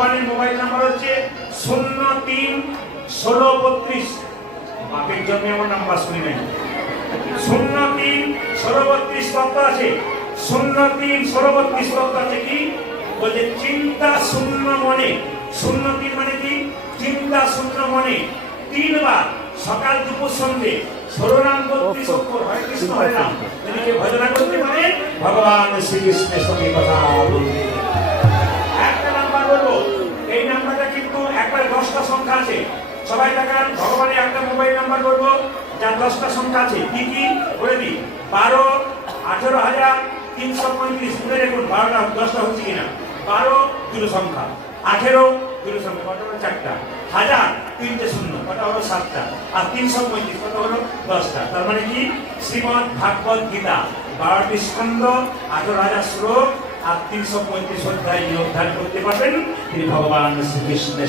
ভগবানের mobile number হচ্ছে 03-16-32। বাপের জন্য আমার নাম্বার শুনি নাই। 03-16-32 তত্ত্ব আছে। 03-16-32 তত্ত্ব আছে কি বলছে? চিন্তা শূন্য মনে। 03 মানে কি? চিন্তা শূন্য মনে 3 বার সকাল দুপুর সন্ধ্যে 16 নাম 32 অক্ষর হয় কৃষ্ণ হরে নাম এদিকে ভজনা করতে পারে ভগবান শ্রীকৃষ্ণের সঙ্গে কথা বলতে। একটা নাম্বার বলবো, এই নাম্বারটা কিন্তু একবার 10টা সংখ্যা আছে। সবাই দেখান ভগবানের একটা মোবাইল নাম্বার বলবো যার 10টা সংখ্যা আছে। কি কি বলে দিই? 12 18,335। মনে রাখুন 12টা 10টা হচ্ছে কিনা। 12 দুটো সংখ্যা, 18 দুটো সংখ্যা, কত হলো? 4টা। 1000 3টে শূন্য, কত হলো? 7টা। আর 335 কত হলো? 10টা। তার মানে কি? শ্রীমদ্ ভাগবত গীতা 12টি স্কন্ধ, 18,000 শ্লোক আর 335 অধ্যায় উদ্ধার করতে পারবেন তিনি ভগবান শ্রীকৃষ্ণের।